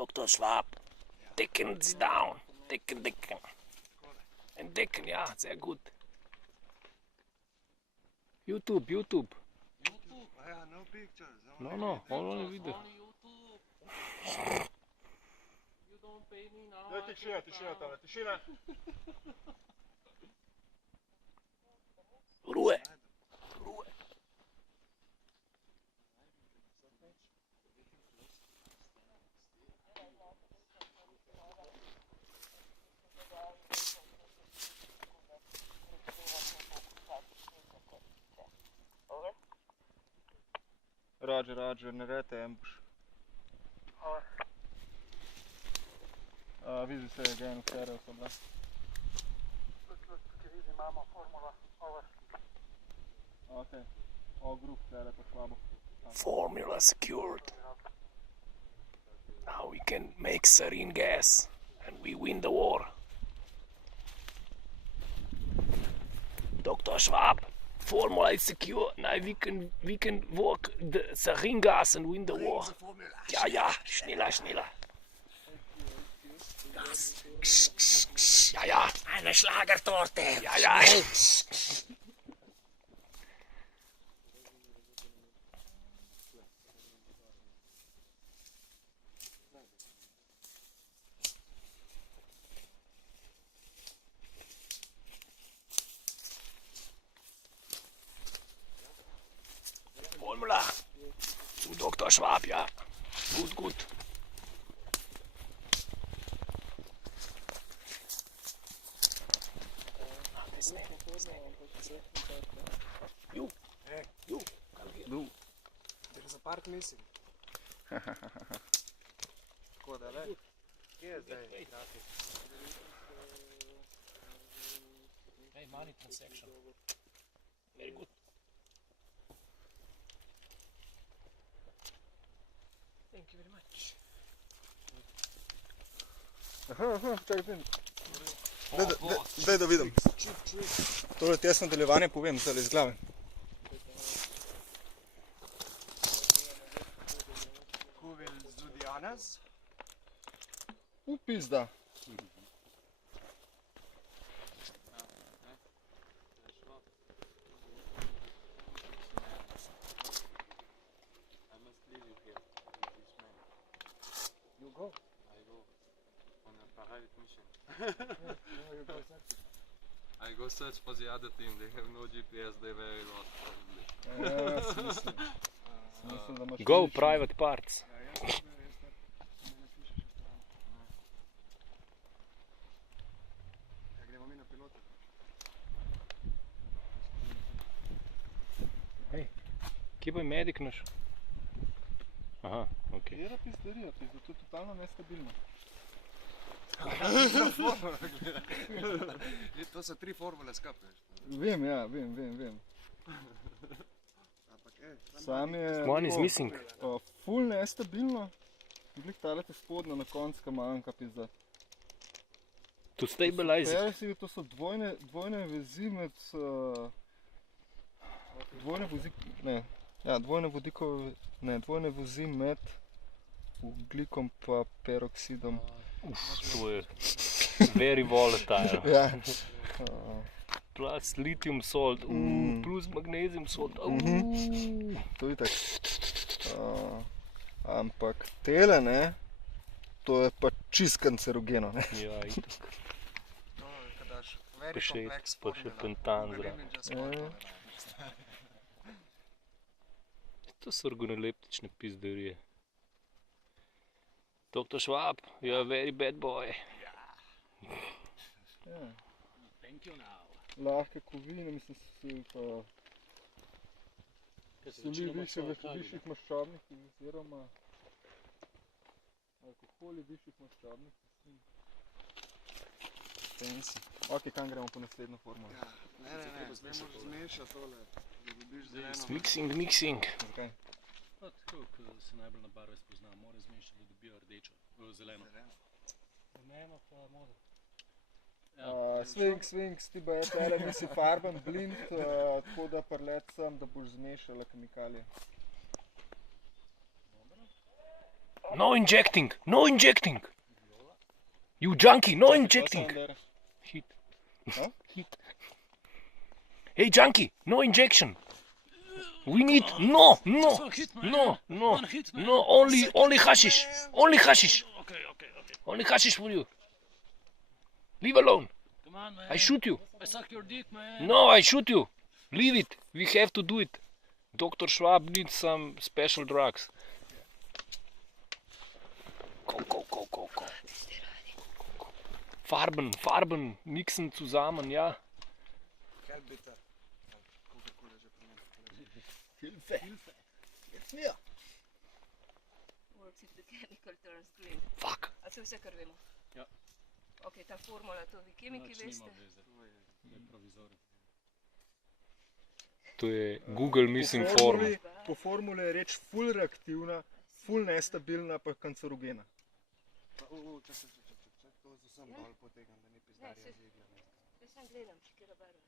Dr. Schwab, Dicken Sie down. Dicken. Ein Dicken, ja, sehr gut. YouTube. YouTube? No pictures. No, only video. You don't pay me now. Tišina. Ruhe. Roger, naredi ambush. Vidi se again, včeraj so bila. Tukaj vidi, imamo formula over. Ok, all group, tlele pa slabo. Formula secured. Now we can make sarin gas and we win the war. Dr. Schwab, formula is secure. Now we can work the sarin gas and win the war. Ja, schneller. Gas. Ja. Eine Schlagertorte. Ja. Formula. Zu Dr. Schwab, ja. Gut. You. There is a part missing. Tako da, le? Kje je zdaj? Hey, money transaction. Very good. Thank you very much. Aha, čakaj. Daj da vidim. Tole jaz nadaljevanje povem, zdaj iz glave. Kuvel Zudianas. Pizda. You go. I go on a private mission. I go search for the other team. They have no GPS. They're very lost probably. Mislim, da imaš Go nič. private parts. Ja, gremo mi na pilote. Kje bo medik naš? Aha, ok. Kjera pizderija, pizda, to je totalno nestabilno. To so 3 formule skupaj. Vem, ja, vem. Ampak, Sam je One is tako, missing. ful nestabilno. Glih talete spodno na konjska manjka, pizda. To stabilize it. Persi, to so dvojne vezi med dvojne vezi med ogljikom pa peroksidom. To je very volatile. Ja. Plus lithium salt, plus magnesium salt. To je tak. Ampak tele, ne, to je pa čist kancerogeno, ne. Ja, itak. To, kad daš very Pa še- complex pa še formula. pentan Google zraven. Images Ja. formula. To so organoleptične pizderije. Dr. Schwab, you're a very bad boy. Ja. Thank you now. Lahke kovine, mislim, pa soli višjih maščobnih oziroma alkoholi višjih maščobnih kislin. Fancy. Ok, kam gremo po naslednjo formulo? Ja, ne, zdaj moraš zmešati tole, da dobiš zeleno. Mixing. Zakaj? Pa tako, ko se najbolj na barve spozna, mora zmešati, da dobijo rdečo, zeleno. Rumeno pa modro. Swings, ti ba je tele, nisi farben blind, tako da parlet sem, da boš zmešala kemikalije. No injecting, no injecting. You junkie, no injecting. Hit. Huh? Hit. Hey junkie, no injection. We need no, only hashish, only hashish, Okay. only hashish for you. Leave alone. Come on, man. I shoot you. I suck your dick, man. No, I shoot you. Leave it. We have to do it. Dr. Schwab needs some special drugs. Go. Farben mixen zusammen, ja. Hilfe. Jetzt mir. Works if the chemical turns green. Fuck. A to je vse, kar vemo. Ja. Ok, ta formula, to vi kemiki Nič nima veste. veze. To je provizorij. To je Google Missing Form. Po formuli je reč ful reaktivna, ful nestabilna, pa kancerogena. Jaz sem gledam, kjer barva.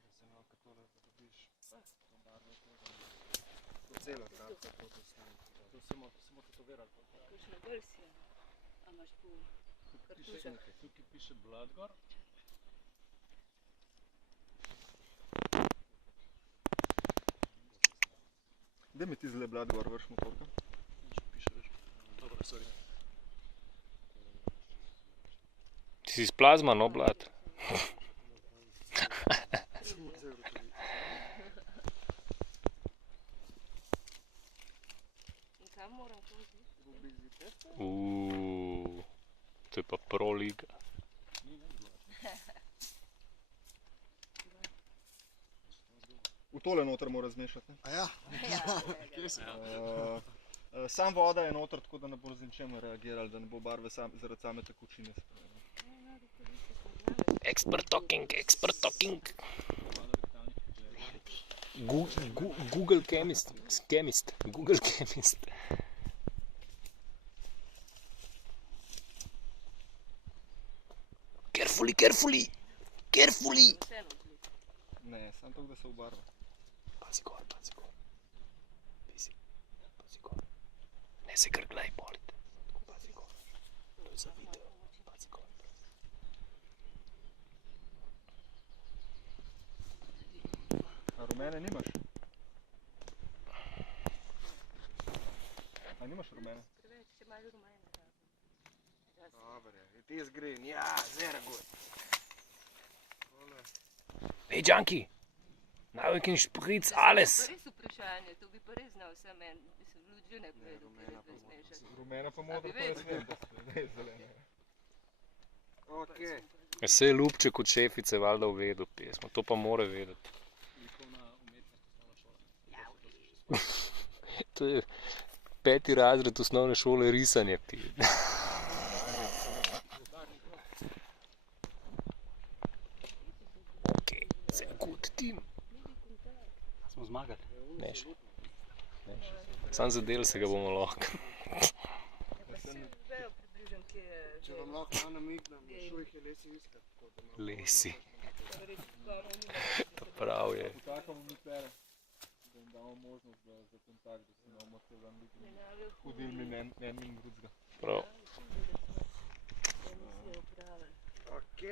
To samo tetovirali. Kakšna versija. A imaš po kartušah? Tukaj piše Bladgor. Daj mi ti zle blad gor, vrš motorka. Nič piše več. Dobro, sorry. Ti si iz plazma, no blad. In kam moram to vzeti? To je pa pro liga. V tole noter mora zmešati. A ja? Sam voda je noter, tako da ne bo z ničem reagiral, da ne bo barve zaradi same tekočine spremenila. Expert talking. Google chemist. Google chemist. Carefully. Vseeno vzeti. Ne, samo tako, da se obarva. Pazi gor. Pazi gor. Ne se grglaj boliti. Pazi gor. To je za video. Pazi gor. A rumene nimaš? A nimaš rumene? Preveč, še malo rumene. Dobre, it is green, ja, very good. Hey junkie. Now we can spritz alles. To je res vprašanje, to bi pa res znal vse meni. Mislim, ljudje ne povedal, kjer je zmešati. Rumena pa modra, pa jaz vem, da je zelena. Ok. Se je Ljubček od šefice valjda uvedel pesmo, to pa more vedeti. Likovna umetnost, osnovna šola. To je 5. razred osnovne šole risanje. Okay, it's a good team. Smo zmagali. Ne še. Sam zadel se ga bomo lahko. Si vejo približam, kje je Če vam lahko malo namignem, šel jih je lesi iskati. Lesi. verjetno kamor nima. Prav je. Počakamo mi tlere, da jim damo možnost za kontakt, da se ne bomo se vam hudili mi en in drugega. Prav. Ok.